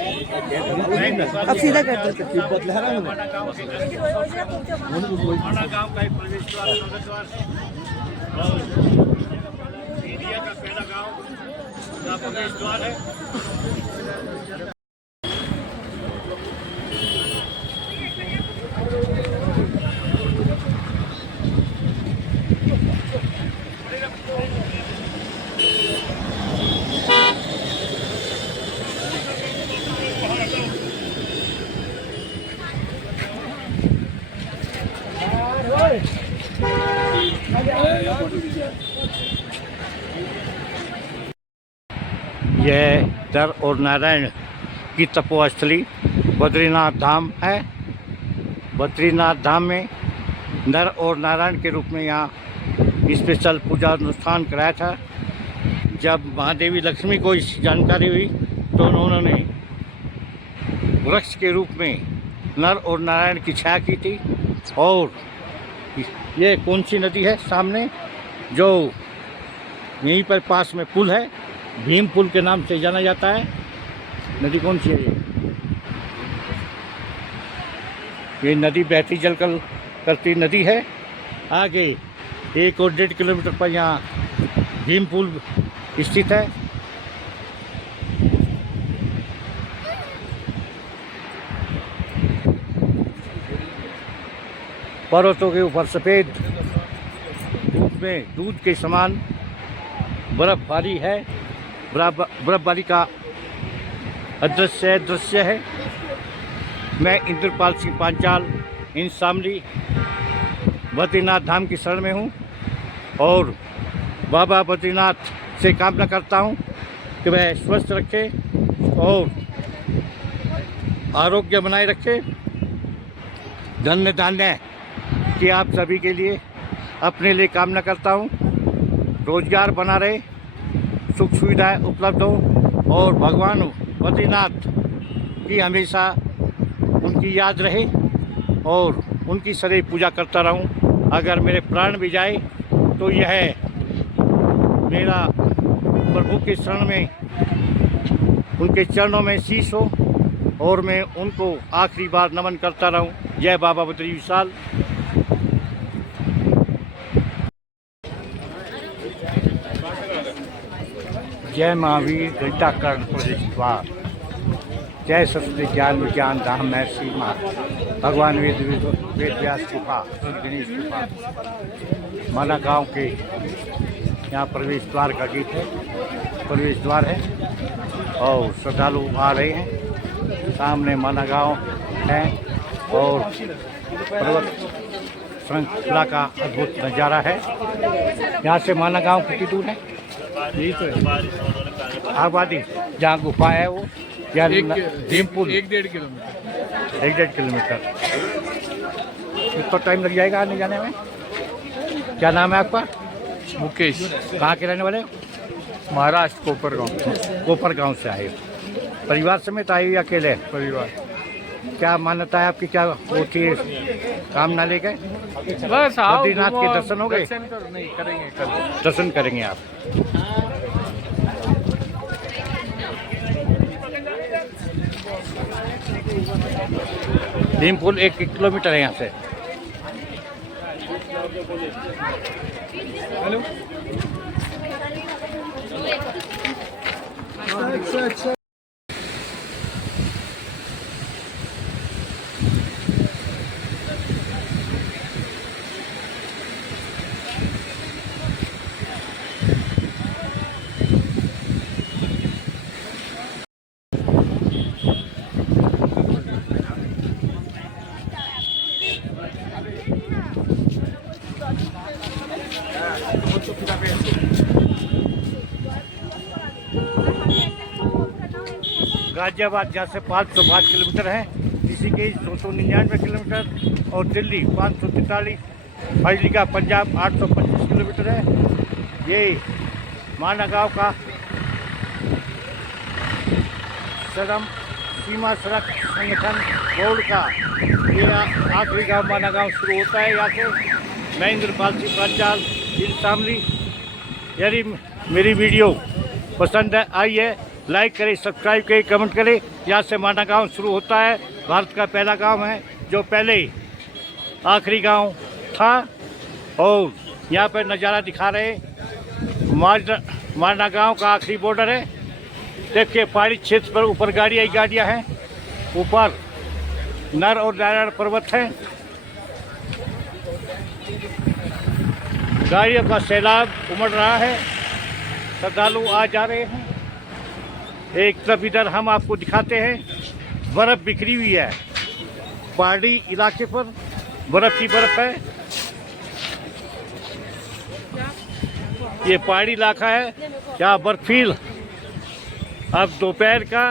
अब सीधा कर दो। माना गांव का एक प्रवेश द्वार और एरिया का पहला गांव का प्रवेश द्वार है। यह नर और नारायण की तपोस्थली बद्रीनाथ धाम है। बद्रीनाथ धाम में नर और नारायण के रूप में यहाँ स्पेशल पूजा अनुष्ठान कराया था। जब महादेवी लक्ष्मी को इस जानकारी हुई तो उन्होंने वृक्ष के रूप में नर और नारायण की छाया की थी। और ये कौन सी नदी है सामने, जो यहीं पर पास में पुल है, भीम पुल के नाम से जाना जाता है। नदी कौन सी है ये नदी बहती जल करती नदी है। आगे 1 और 1.5 किलोमीटर पर यहाँ भीम पुल स्थित है। पर्वतों के ऊपर सफ़ेद धूप में दूध के समान बर्फबारी है। बर्फबारी का दृश्य है। मैं इंद्रपाल सिंह पांचाल इन शामली बद्रीनाथ धाम की शरण में हूँ और बाबा बद्रीनाथ से कामना करता हूँ कि वह स्वस्थ रखे और आरोग्य बनाए रखे। धन्य धान्य कि आप सभी के लिए अपने लिए कामना करता हूँ, रोजगार बना रहे, सुख सुविधाएं उपलब्ध हो और भगवान बद्रीनाथ की हमेशा उनकी याद रहे और उनकी सदैव पूजा करता रहूं। अगर मेरे प्राण भी जाए तो यह मेरा प्रभु के शरण में, उनके चरणों में शीश हो और मैं उनको आखिरी बार नमन करता रहूं। जय बाबा बद्री विशाल। जय महावीर घंटाकर्ण प्रवेश द्वार। जय सरस्वती ज्ञान विज्ञान धाम में सीमा। भगवान वेद व्यास कृपा, गणेश कृपा। माना गांव के यहाँ प्रवेश द्वार का गेट है, प्रवेश द्वार है और श्रद्धालु आ रहे हैं। सामने माना गांव है और पर्वत श्रृंखला का अद्भुत नज़ारा है। यहाँ से माना गांव कितनी दूर है? यही तो है आबादी, जहाँ गुफा है वो या भीमपुल 1-1.5 किलोमीटर। 1-1.5 किलोमीटर। कितना टाइम लग जाएगा आने जाने में? क्या नाम है आपका? मुकेश। कहाँ के रहने वाले? महाराष्ट्र, कोपरगांव। कोपरगांव से आए। परिवार समेत आए या अकेले? परिवार। क्या मान्यता है आपकी? क्या वो थी कामना ले गए? बस आओ, बद्रीनाथ के दर्शन हो गए? नहीं करेंगे, कल दर्शन करेंगे आप। भीमपुल 1 किलोमीटर है यहाँ से। हेलो। अच्छा। गाजियाबाद जहाँ से 505 किलोमीटर है, ऋषिकेश 299 किलोमीटर और दिल्ली 543, फजलिका पंजाब 825 किलोमीटर है। ये माना गांव का सदम सीमा सड़क संगठन बोर्ड का ये आखिरी गांव माना गांव शुरू होता है। यहाँ से मैं इंद्रपाल सिंह पांचाल इन शामली। यदि मेरी वीडियो पसंद आई है लाइक करें, सब्सक्राइब करें, कमेंट करें। यहाँ से माना गांव शुरू होता है, भारत का पहला गांव है जो पहले आखिरी गांव था। और यहाँ पर नज़ारा दिखा रहे माना गांव का आखिरी बॉर्डर है। देखिए पहाड़ी क्षेत्र पर ऊपर गाड़ियाँ हैं, ऊपर नर और नारायण पर्वत है। गाड़ियों का सैलाब उमड़ रहा है, श्रद्धालु आ जा रहे हैं। एक तरफ इधर हम आपको दिखाते हैं, बर्फ बिखरी हुई है, पहाड़ी इलाके पर बर्फ ही बर्फ है। ये पहाड़ी इलाका है, यहाँ बर्फील। अब दोपहर का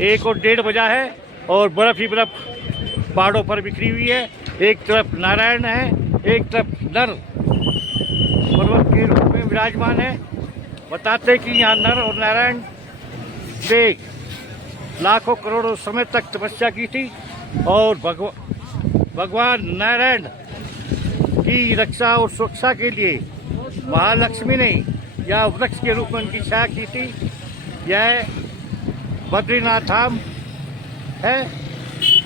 1 और 1:30 बजा है और बर्फ ही बर्फ पहाड़ों पर बिखरी हुई है। एक तरफ नारायण है, एक तरफ नर पर्वत के रूप में विराजमान है। बताते हैं कि यहाँ नर और नारायण ने लाखों करोड़ों समय तक तपस्या की थी और भगवान नारायण की रक्षा और सुरक्षा के लिए महालक्ष्मी ने यह वृक्ष के रूप में उनकी छाया की थी। यह बद्रीनाथ धाम है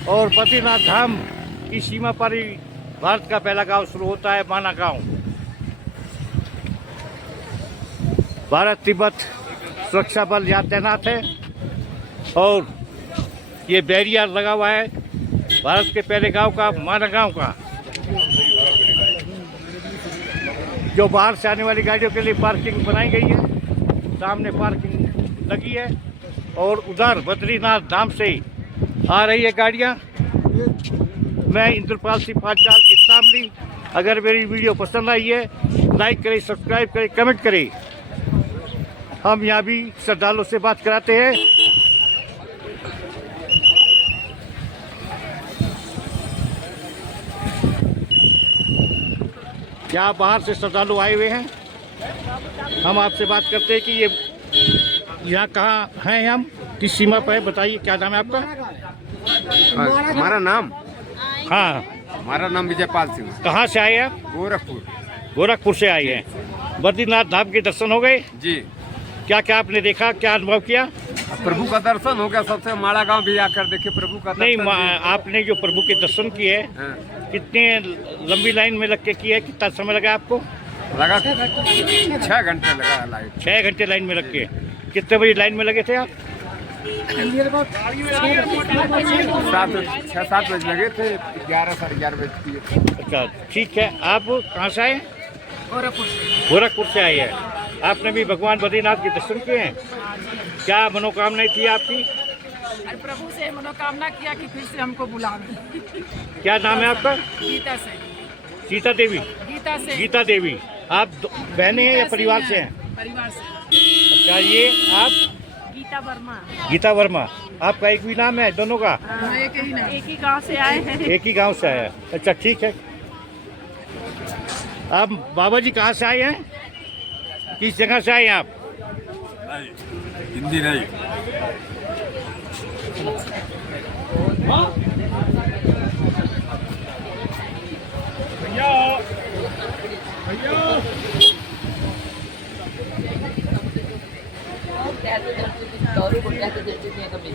और बद्रीनाथ धाम की सीमा पर ही भारत का पहला गांव शुरू होता है, माना गांव। भारत तिब्बत सुरक्षा बल यहाँ तैनात है और ये बैरियर लगा हुआ है भारत के पहले गांव का, माना गांव का। जो बाहर से आने वाली गाड़ियों के लिए पार्किंग बनाई गई है, सामने पार्किंग लगी है और उधर बद्रीनाथ धाम से आ रही है गाड़ियाँ। मैं इंद्रपाल सिंह पांचाल इस्लामली। अगर मेरी वीडियो पसंद आई है, लाइक करें, सब्सक्राइब करें, कमेंट करें। हम यहाँ भी श्रद्धालुओं से बात कराते हैं। यहाँ बाहर से श्रद्धालु आए हुए हैं, हम आपसे बात करते हैं कि ये यहाँ कहाँ हैं, हम किस सीमा पर है, बताइए क्या नाम है आपका? हमारा नाम हाँ, हमारा नाम विजयपाल सिंह। कहाँ से आए हैं? गोरखपुर। गोरखपुर से आए हैं। बद्रीनाथ धाम के दर्शन हो गए? जी। क्या क्या आपने देखा, क्या अनुभव किया? प्रभु का दर्शन हो गया, सबसे माड़ा गांव भी आकर देखे प्रभु का नहीं, दर्शन। आपने जो प्रभु के दर्शन किए, हाँ। कितने लंबी लाइन में लग के किए, कितना समय लगा आपको? लगा 6 घंटे लगा लाइन। 6 घंटे लाइन में लग के। कितने बजे लाइन में लगे थे आप? 6-7 बजे लगे थे, 11 साढ़े 11 बजे किए। अच्छा, ठीक है। आप कहाँ से आए? गोरखपुर से। गोरखपुर से आए हैं। आपने भी भगवान बद्रीनाथ के दर्शन किए हैं? क्या मनोकामनाएं थी आपकी? अरे प्रभु से मनोकामना किया कि फिर से हमको बुलावे। क्या नाम है आपका? गीता से। सीता देवी? गीता से। गीता देवी। आप बहनें हैं या परिवार से हैं? परिवार से। अच्छा, ये आप? गीता वर्मा। गीता वर्मा। आपका एक भी नाम है, दोनों का? एक ही गांव से आए हैं। एक ही गांव से आया है। अच्छा, ठीक है। आप बाबा जी कहाँ से आए हैं? किस जगह से आए हैं आप? हिंदी नहीं।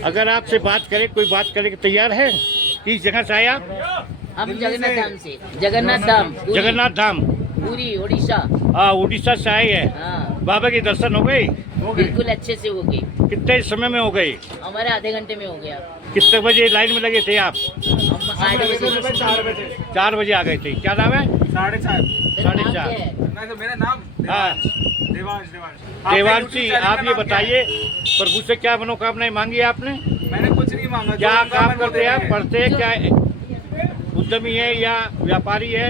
अगर आपसे बात करें, कोई बात करने के तैयार है? किस जगह से आए आप? हम जगन्नाथ धाम से। जगन्नाथ धाम पुरी। जगन्नाथ धाम, पूरी उड़ीसा। हाँ, उड़ीसा से आए हैं। हाँ, बाबा के दर्शन हो गए? बिल्कुल अच्छे से हो गए। कितने समय में हो गए? हमारे आधे घंटे में हो गया। कितने बजे लाइन में लगे थे आप? हम 8 बजे। 4 बजे आ गए थे। क्या नाम है? 4:30। नाम 4:30। क्या है? मेरा नाम हाँ, देवांश। देवांश जी, आप ये बताइए, प्रभु से क्या मनोकामनाएं मांगी आपने? मैंने कुछ नहीं मांगा। क्या काम करते हैं आप? पढ़ते हैं क्या? उद्यमी है या व्यापारी है?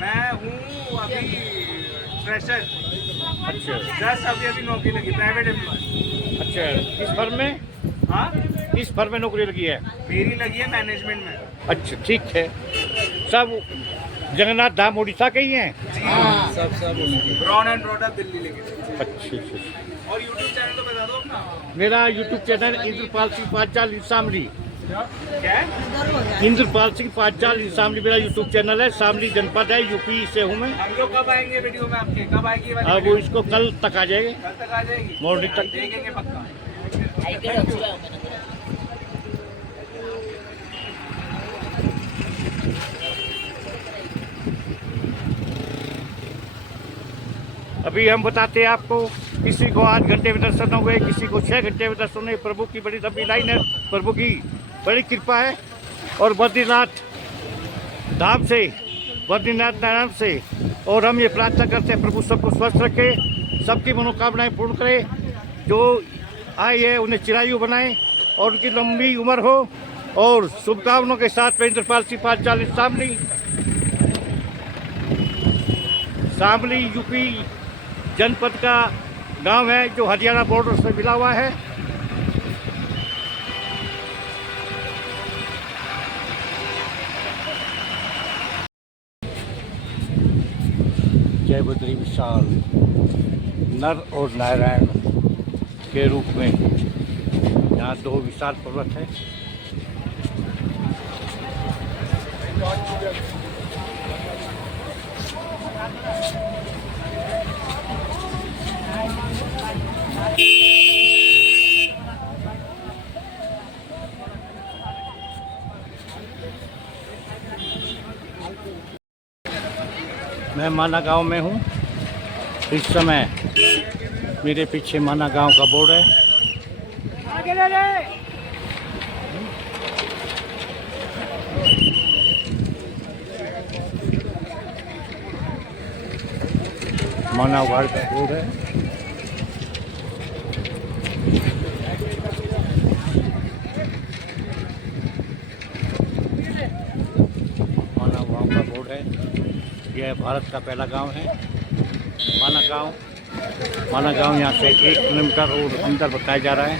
मैं हूँ अभी फ्रेशर। अच्छा जस्ट अभी नौकरी लगी, प्राइवेट एम्प्लॉय। अच्छा, किस फर्म में? हाँ, किस फर्म में नौकरी लगी है? मेरी लगी है मैनेजमेंट में। अच्छा, ठीक है। सब जगन्नाथ धाम उड़ीसा के ही हैं? हाँ, सब brown and broad up Delhi लेके। अच्छा। और यूट्यूब चैनल तो बता दो अपना। मेरा यूट्यूब चैनल इंद्रपाल सिंह पांचाल इस्लामली। इंद्रपाल सिंह पांचाल शामली मेरा यूट्यूब चैनल है। शामली जनपद है, यूपी से हूँ मैं। हम लोग कब आएंगे वीडियो में आपके? कब आएगी ये वाली अब वीडियो? इसको कल तक आ जाएगी, कल तक आ जाएगी, मॉर्निंग तक। देखेंगे पक्का। अभी हम बताते हैं आपको, किसी को 8 घंटे में दर्शन हुए, किसी को 6 घंटे में दर्शन हुए। प्रभु की बड़ी लंबी लाइन है, प्रभु की बड़ी कृपा है। और बद्रीनाथ धाम से, बद्रीनाथ नारायण से, और हम ये प्रार्थना करते हैं प्रभु सबको स्वस्थ रखे, सबकी मनोकामनाएं पूर्ण करे। जो आए हैं उन्हें चिरायु बनाए और उनकी लंबी उम्र हो। और शुभकामनाओं के साथ में इंद्रपाल सिंह पांचाल शामली यूपी जनपद का गांव है, जो हरियाणा बॉर्डर से मिला हुआ है। जय बद्री विशाल नर और नारायण के रूप में यहाँ 2 विशाल पर्वत है। मैं माना गांव में हूँ इस समय। मेरे पीछे माना गांव का बोर्ड है। माना वार्ड का बोर्ड है। माना गांव का बोर्ड है। यह भारत का पहला गांव है माना गांव। माना गांव यहाँ से 1 किलोमीटर और अंदर बताया जा रहा है।